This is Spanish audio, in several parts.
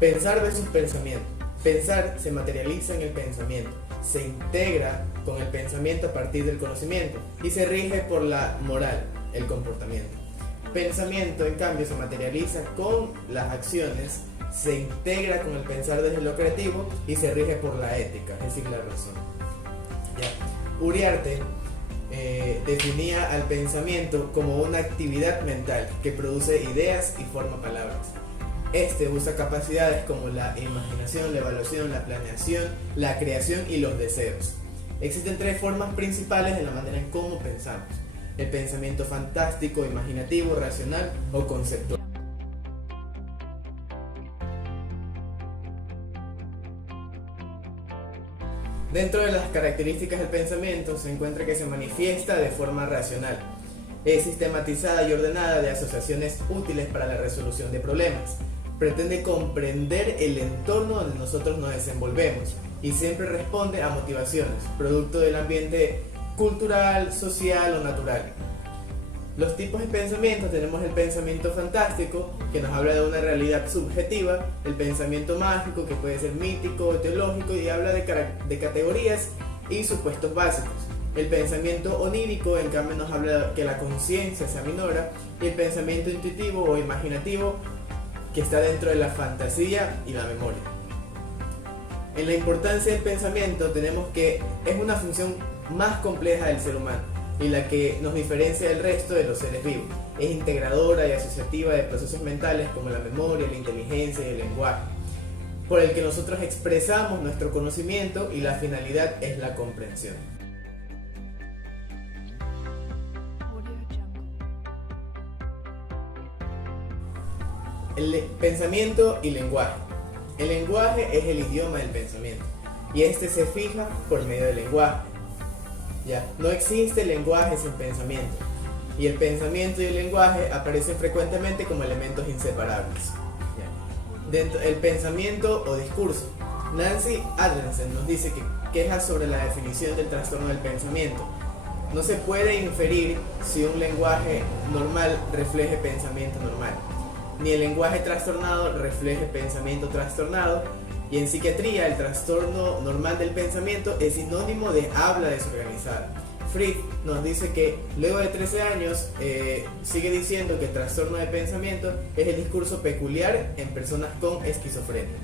Pensar versus pensamiento. Pensar se materializa en el pensamiento, se integra con el pensamiento a partir del conocimiento y se rige por la moral, el comportamiento. Pensamiento, en cambio, se materializa con las acciones, se integra con el pensar desde lo creativo y se rige por la ética, es decir, la razón. ¿Ya? Uriarte definía al pensamiento como una actividad mental que produce ideas y forma palabras. Este usa capacidades como la imaginación, la evaluación, la planeación, la creación y los deseos. Existen tres formas principales en la manera en cómo pensamos: el pensamiento fantástico, imaginativo, racional o conceptual. Dentro de las características del pensamiento se encuentra que se manifiesta de forma racional. Es sistematizada y ordenada de asociaciones útiles para la resolución de problemas. Pretende comprender el entorno donde nosotros nos desenvolvemos y siempre responde a motivaciones, producto del ambiente cultural, social o natural. Los tipos de pensamiento: tenemos el pensamiento fantástico, que nos habla de una realidad subjetiva; el pensamiento mágico, que puede ser mítico o teológico y habla de categorías y supuestos básicos; el pensamiento onírico, en cambio, nos habla de que la conciencia se aminora; y el pensamiento intuitivo o imaginativo, que está dentro de la fantasía y la memoria. En la importancia del pensamiento tenemos que es una función más compleja del ser humano y la que nos diferencia del resto de los seres vivos. Es integradora y asociativa de procesos mentales como la memoria, la inteligencia y el lenguaje, por el que nosotros expresamos nuestro conocimiento, y la finalidad es la comprensión. El pensamiento y lenguaje. El lenguaje es el idioma del pensamiento y este se fija por medio del lenguaje. ¿Ya? No existe lenguaje sin pensamiento, y el pensamiento y el lenguaje aparecen frecuentemente como elementos inseparables. ¿Ya? Dentro del pensamiento o discurso, Nancy Adlensen nos dice que queja sobre la definición del trastorno del pensamiento. No se puede inferir si un lenguaje normal refleje pensamiento normal, ni el lenguaje trastornado refleje pensamiento trastornado. Y en psiquiatría, el trastorno normal del pensamiento es sinónimo de habla desorganizada. Fried nos dice que luego de 13 años sigue diciendo que el trastorno de pensamiento es el discurso peculiar en personas con esquizofrenia.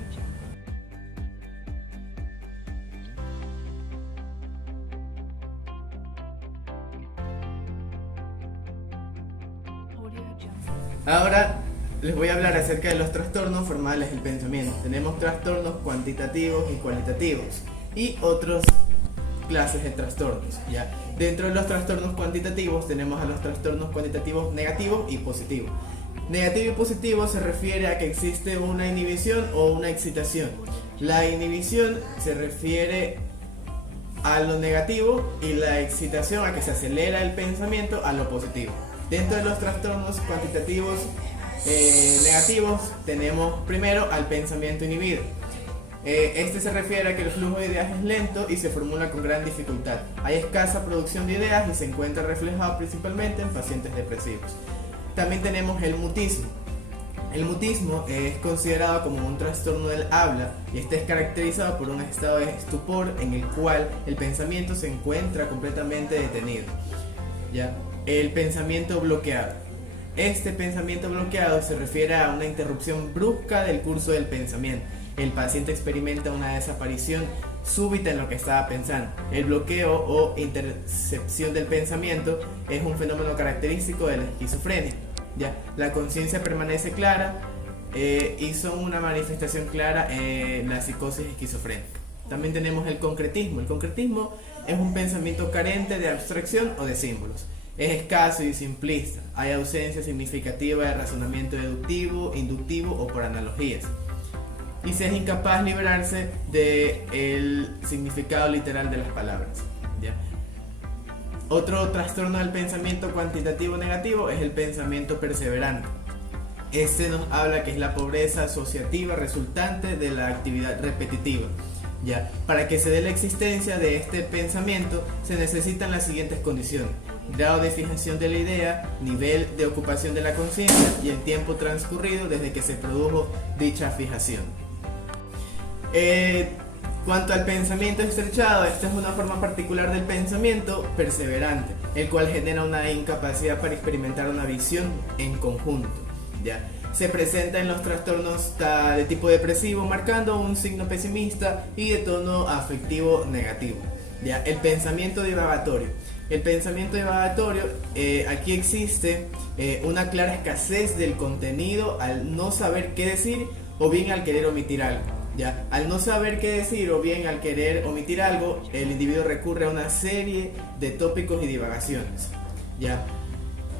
Ahora les voy a hablar acerca de los trastornos formales del pensamiento. Tenemos trastornos cuantitativos y cualitativos y otras clases de trastornos. ¿Ya? Dentro de los trastornos cuantitativos tenemos a los trastornos cuantitativos negativos y positivos. Negativo y positivo se refiere a que existe una inhibición o una excitación. La inhibición se refiere a lo negativo y la excitación a que se acelera el pensamiento a lo positivo. Dentro de los trastornos cuantitativos negativos tenemos primero al pensamiento inhibido. Este se refiere a que el flujo de ideas es lento y se formula con gran dificultad. Hay escasa producción de ideas y se encuentra reflejado principalmente en pacientes depresivos. También tenemos el mutismo. El mutismo es considerado como un trastorno del habla y este es caracterizado por un estado de estupor en el cual el pensamiento se encuentra completamente detenido. ¿Ya? El pensamiento bloqueado. Este pensamiento bloqueado se refiere a una interrupción brusca del curso del pensamiento. El paciente experimenta una desaparición súbita en lo que estaba pensando. El bloqueo o intercepción del pensamiento es un fenómeno característico de la esquizofrenia. ¿Ya? La conciencia permanece clara y son una manifestación clara en la psicosis esquizofrénica. También tenemos el concretismo. El concretismo es un pensamiento carente de abstracción o de símbolos. Es escaso y simplista. Hay ausencia significativa de razonamiento deductivo, inductivo o por analogías. Y se es incapaz de liberarse del significado literal de las palabras. ¿Ya? Otro trastorno del pensamiento cuantitativo negativo es el pensamiento perseverante. Este nos habla que es la pobreza asociativa resultante de la actividad repetitiva. ¿Ya? Para que se dé la existencia de este pensamiento se necesitan las siguientes condiciones: grado de fijación de la idea, nivel de ocupación de la conciencia y el tiempo transcurrido desde que se produjo dicha fijación. Cuanto al pensamiento estrechado, esta es una forma particular del pensamiento perseverante, el cual genera una incapacidad para experimentar una visión en conjunto, ¿ya? Se presenta en los trastornos de tipo depresivo, marcando un signo pesimista y de tono afectivo negativo, ¿ya? El pensamiento divagatorio. El pensamiento divagatorio, aquí existe una clara escasez del contenido al no saber qué decir o bien al querer omitir algo. ¿Ya? Al no saber qué decir o bien al querer omitir algo, el individuo recurre a una serie de tópicos y divagaciones, ¿ya?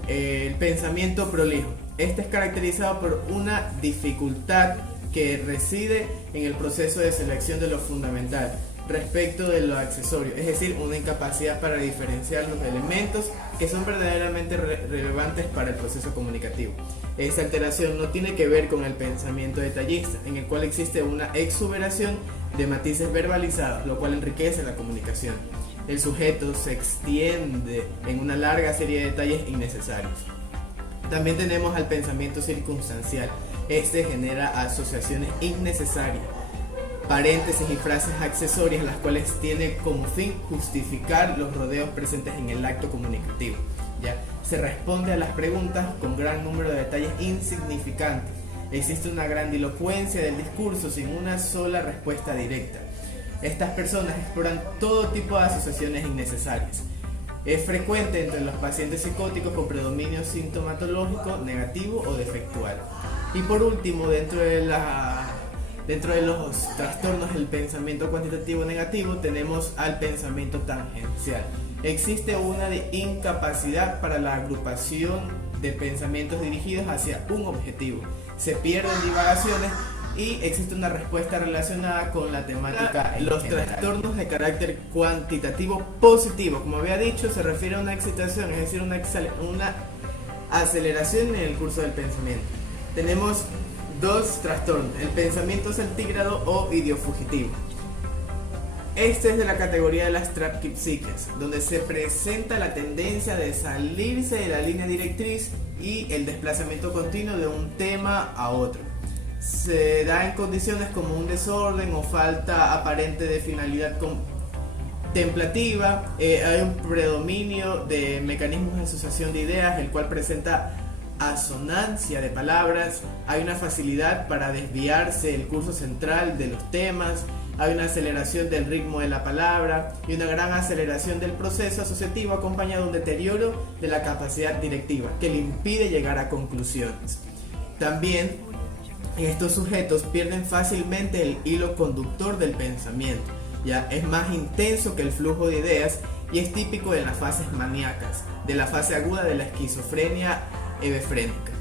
El pensamiento prolijo. Este es caracterizado por una dificultad que reside en el proceso de selección de lo fundamental respecto de lo accesorio, es decir, una incapacidad para diferenciar los elementos que son verdaderamente relevantes para el proceso comunicativo. Esta alteración no tiene que ver con el pensamiento detallista, en el cual existe una exuberación de matices verbalizados, lo cual enriquece la comunicación. El sujeto se extiende en una larga serie de detalles innecesarios. También tenemos al pensamiento circunstancial. Este genera asociaciones innecesarias, paréntesis y frases accesorias, las cuales tiene como fin justificar los rodeos presentes en el acto comunicativo, ¿ya? Se responde a las preguntas con gran número de detalles insignificantes. Existe una grandilocuencia del discurso sin una sola respuesta directa. Estas personas exploran todo tipo de asociaciones innecesarias. Es frecuente entre los pacientes psicóticos con predominio sintomatológico negativo o defectual. Y por último, dentro de los trastornos del pensamiento cuantitativo negativo, tenemos al pensamiento tangencial. Existe una incapacidad para la agrupación de pensamientos dirigidos hacia un objetivo. Se pierden divagaciones y existe una respuesta relacionada con la temática. Los trastornos de carácter cuantitativo positivo, como había dicho, se refiere a una excitación, es decir, una aceleración en el curso del pensamiento. Tenemos dos trastornos: el pensamiento centígrado o idiofugitivo. Este es de la categoría de las traquipsiquias, donde se presenta la tendencia de salirse de la línea directriz y el desplazamiento continuo de un tema a otro. Se da en condiciones como un desorden o falta aparente de finalidad contemplativa. Hay un predominio de mecanismos de asociación de ideas, el cual presenta asonancia de palabras. Hay una facilidad para desviarse el curso central de los temas. Hay una aceleración del ritmo de la palabra y una gran aceleración del proceso asociativo, acompañado de un deterioro de la capacidad directiva que le impide llegar a conclusiones. También estos sujetos pierden fácilmente el hilo conductor del pensamiento, ya es más intenso que el flujo de ideas y es típico de las fases maníacas, de la fase aguda de la esquizofrenia hebefrénica.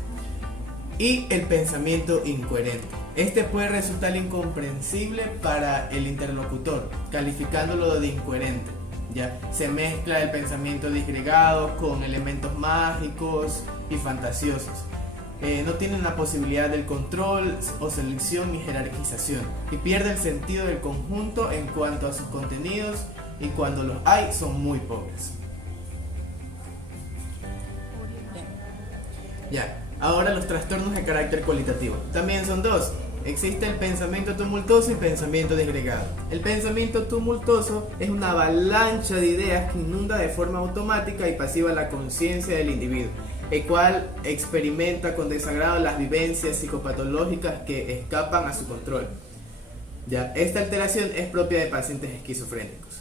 Y el pensamiento incoherente. Este puede resultar incomprensible para el interlocutor, calificándolo de incoherente. ¿Ya? Se mezcla el pensamiento disgregado con elementos mágicos y fantasiosos. No tienen la posibilidad del control o selección ni jerarquización y pierde el sentido del conjunto en cuanto a sus contenidos, y cuando los hay son muy pobres. Ya, ahora los trastornos de carácter cualitativo. También son dos. Existe el pensamiento tumultuoso y pensamiento disgregado. El pensamiento tumultuoso es una avalancha de ideas que inunda de forma automática y pasiva la conciencia del individuo, el cual experimenta con desagrado las vivencias psicopatológicas que escapan a su control. Ya, esta alteración es propia de pacientes esquizofrénicos.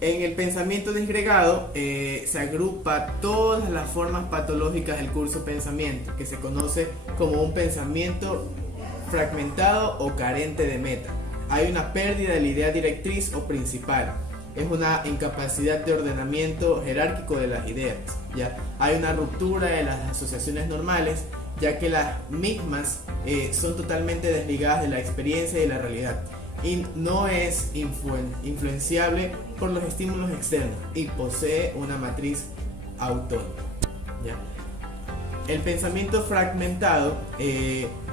En el pensamiento disgregado se agrupa todas las formas patológicas del curso pensamiento, que se conoce como un pensamiento fragmentado o carente de meta. Hay una pérdida de la idea directriz o principal. Es una incapacidad de ordenamiento jerárquico de las ideas. ¿Ya? Hay una ruptura de las asociaciones normales, ya que las mismas son totalmente desligadas de la experiencia y de la realidad, y no es influenciable por los estímulos externos y posee una matriz autónoma. ¿Ya? El pensamiento fragmentado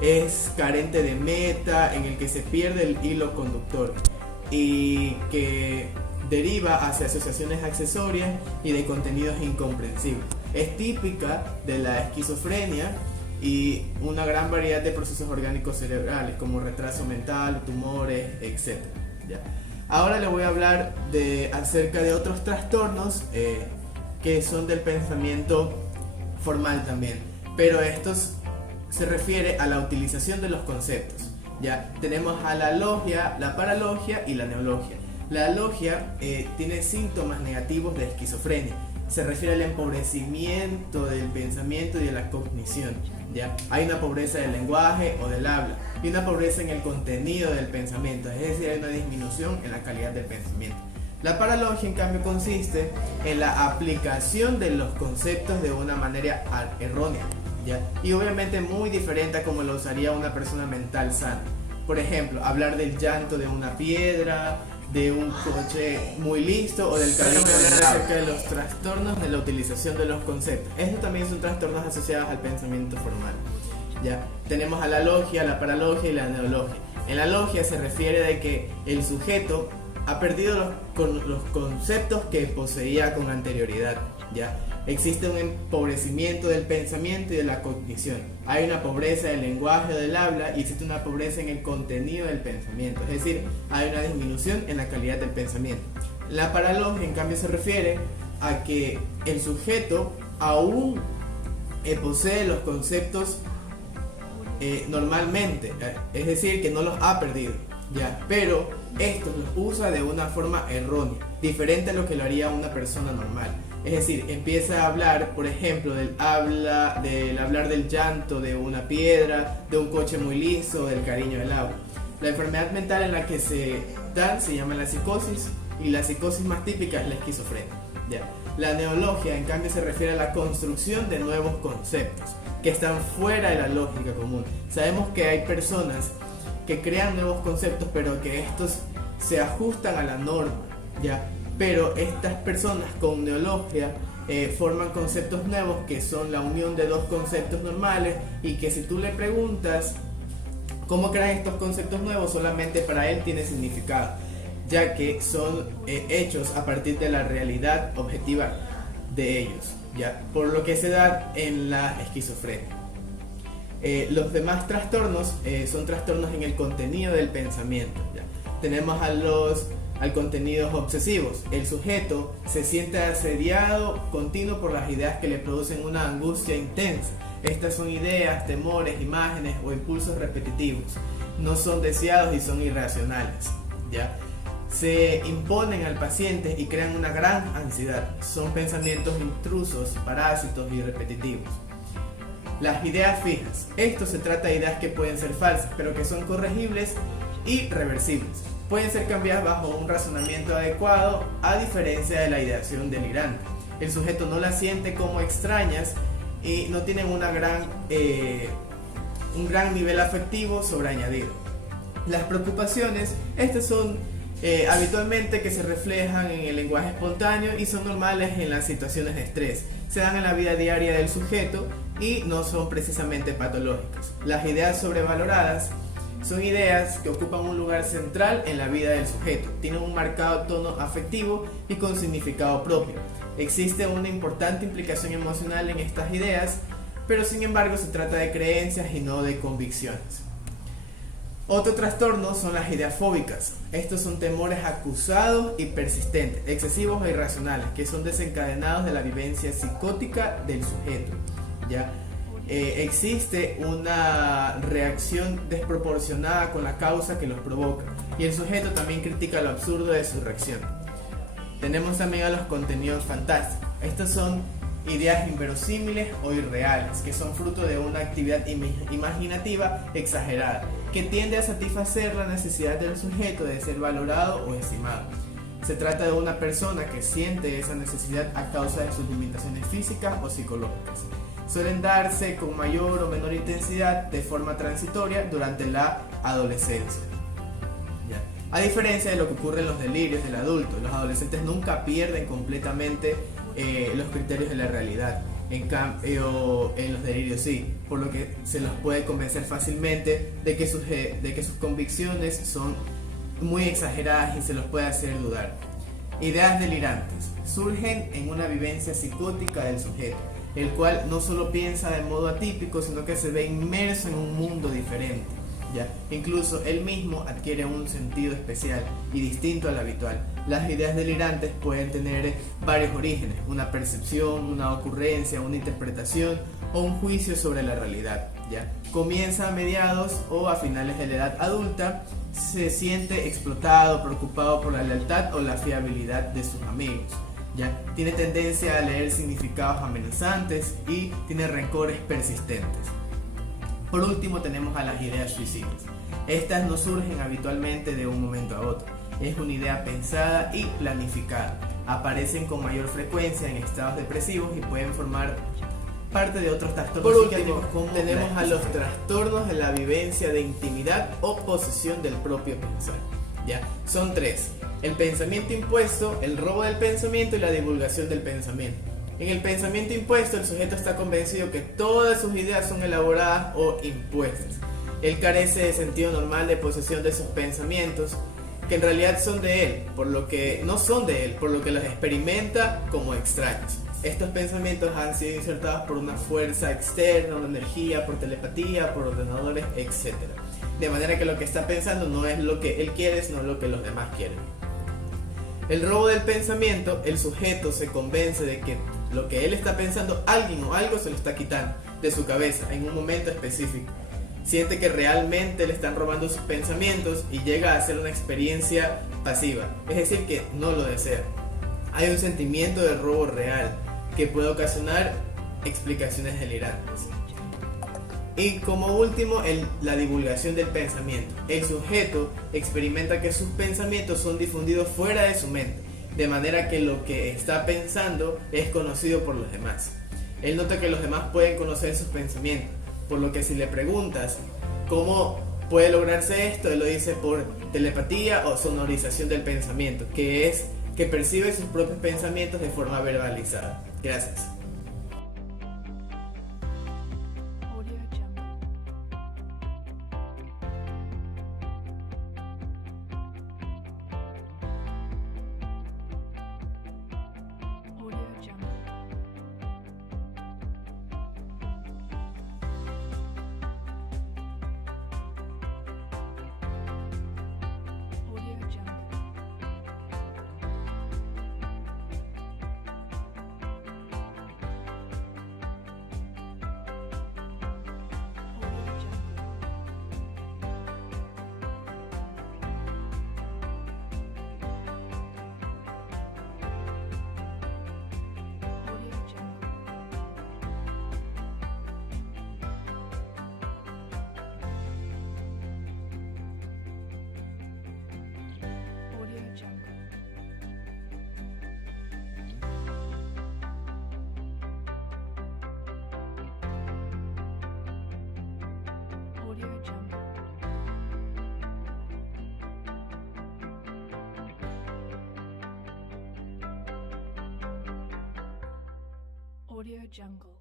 es carente de meta, en el que se pierde el hilo conductor y que deriva hacia asociaciones accesorias y de contenidos incomprensibles. Es típica de la esquizofrenia y una gran variedad de procesos orgánicos cerebrales como retraso mental, tumores, etc. ¿Ya? Ahora les voy a hablar acerca de otros trastornos que son del pensamiento formal también, pero estos se refiere a la utilización de los conceptos. Ya tenemos a la logia, la paralogia y la neologia. La logia tiene síntomas negativos de esquizofrenia. Se refiere al empobrecimiento del pensamiento y de la cognición. ¿Ya? Hay una pobreza del lenguaje o del habla y una pobreza en el contenido del pensamiento, es decir, hay una disminución en la calidad del pensamiento. La paralogia, en cambio, consiste en la aplicación de los conceptos de una manera errónea, ¿ya? Y obviamente muy diferente a como lo usaría una persona mental sana. Por ejemplo, hablar del llanto de una piedra, de un coche muy listo o del cariño. Acerca de los trastornos de la utilización de los conceptos. Estos también son trastornos asociados al pensamiento formal. Ya tenemos a la logia, la paralogia y la neologia. En la logia se refiere de que el sujeto ha perdido los conceptos que poseía con anterioridad. Ya existe un empobrecimiento del pensamiento y de la cognición. Hay una pobreza del lenguaje o del habla y existe una pobreza en el contenido del pensamiento, es decir, hay una disminución en la calidad del pensamiento. La paralogia, en cambio, se refiere a que el sujeto aún posee los conceptos normalmente, es decir, que no los ha perdido, ya, pero estos los usa de una forma errónea, diferente a lo que lo haría una persona normal. Es decir, empieza a hablar, por ejemplo, del hablar del llanto de una piedra, de un coche muy liso, del cariño del agua. La enfermedad mental en la que se dan se llama la psicosis, y la psicosis más típica es la esquizofrenia. ¿Ya? La neologia, en cambio, se refiere a la construcción de nuevos conceptos que están fuera de la lógica común. Sabemos que hay personas que crean nuevos conceptos, pero que estos se ajustan a la norma, ¿ya? Pero estas personas con neologia forman conceptos nuevos que son la unión de dos conceptos normales, y que si tú le preguntas cómo crean estos conceptos nuevos, solamente para él tiene significado, ya que son hechos a partir de la realidad objetiva de ellos, ¿ya? Por lo que se da en la esquizofrenia. Los demás trastornos son trastornos en el contenido del pensamiento, ¿ya? Tenemos al contenidos obsesivos. El sujeto se siente asediado continuo por las ideas que le producen una angustia intensa. Estas son ideas, temores, imágenes o impulsos repetitivos. No son deseados y son irracionales, ¿ya? Se imponen al paciente y crean una gran ansiedad. Son pensamientos intrusos, parásitos y repetitivos. Las ideas fijas. Esto se trata de ideas que pueden ser falsas, pero que son corregibles y reversibles. Pueden ser cambiadas bajo un razonamiento adecuado, a diferencia de la ideación delirante. El sujeto no las siente como extrañas y no tienen un gran nivel afectivo sobreañadido. Las preocupaciones, estas son habitualmente que se reflejan en el lenguaje espontáneo y son normales en las situaciones de estrés. Se dan en la vida diaria del sujeto y no son precisamente patológicas. Las ideas sobrevaloradas son ideas que ocupan un lugar central en la vida del sujeto, tienen un marcado tono afectivo y con significado propio. Existe una importante implicación emocional en estas ideas, pero sin embargo se trata de creencias y no de convicciones. Otro trastorno son las ideas fóbicas. Estos son temores acusados y persistentes, excesivos e irracionales, que son desencadenados de la vivencia psicótica del sujeto, ¿ya? Existe una reacción desproporcionada con la causa que los provoca, y el sujeto también critica lo absurdo de su reacción. Tenemos también a los contenidos fantásticos. Estos son ideas inverosímiles o irreales, que son fruto de una actividad imaginativa exagerada, que tiende a satisfacer la necesidad del sujeto de ser valorado o estimado. Se trata de una persona que siente esa necesidad a causa de sus limitaciones físicas o psicológicas. Suelen darse con mayor o menor intensidad de forma transitoria durante la adolescencia. ¿Ya? A diferencia de lo que ocurre en los delirios del adulto, los adolescentes nunca pierden completamente los criterios de la realidad. En cambio, en los delirios sí, por lo que se los puede convencer fácilmente de que sus convicciones son muy exageradas y se los puede hacer dudar. Ideas delirantes surgen en una vivencia psicótica del sujeto. el cual no solo piensa de modo atípico, sino que se ve inmerso en un mundo diferente. ¿Ya? Incluso él mismo adquiere un sentido especial y distinto al habitual. Las ideas delirantes pueden tener varios orígenes: una percepción, una ocurrencia, una interpretación o un juicio sobre la realidad. ¿Ya? Comienza a mediados o a finales de la edad adulta, se siente explotado, preocupado por la lealtad o la fiabilidad de sus amigos. ¿Ya? Tiene tendencia a leer significados amenazantes y tiene rencores persistentes. Por último tenemos a las ideas suicidas. Estas no surgen habitualmente de un momento a otro. Es una idea pensada y planificada. Aparecen con mayor frecuencia en estados depresivos y pueden formar parte de otros trastornos. Por último, tenemos a los trastornos de la vivencia de intimidad o posesión del propio pensar. ¿Ya? Son tres: el pensamiento impuesto, el robo del pensamiento y la divulgación del pensamiento. En el pensamiento impuesto, el sujeto está convencido que todas sus ideas son elaboradas o impuestas. Él carece de sentido normal de posesión de sus pensamientos, que en realidad son de él, por lo que no son de él, por lo que los experimenta como extraños. Estos pensamientos han sido insertados por una fuerza externa, una energía, por telepatía, por ordenadores, etc. De manera que lo que está pensando no es lo que él quiere, sino lo que los demás quieren. El robo del pensamiento: el sujeto se convence de que lo que él está pensando, alguien o algo se lo está quitando de su cabeza en un momento específico. Siente que realmente le están robando sus pensamientos y llega a ser una experiencia pasiva, es decir, que no lo desea. Hay un sentimiento de robo real que puede ocasionar explicaciones delirantes. Y como último, la divulgación del pensamiento. El sujeto experimenta que sus pensamientos son difundidos fuera de su mente, de manera que lo que está pensando es conocido por los demás. Él nota que los demás pueden conocer sus pensamientos, por lo que si le preguntas cómo puede lograrse esto, él lo dice por telepatía o sonorización del pensamiento, que es que percibe sus propios pensamientos de forma verbalizada. Gracias. Audio Jungle.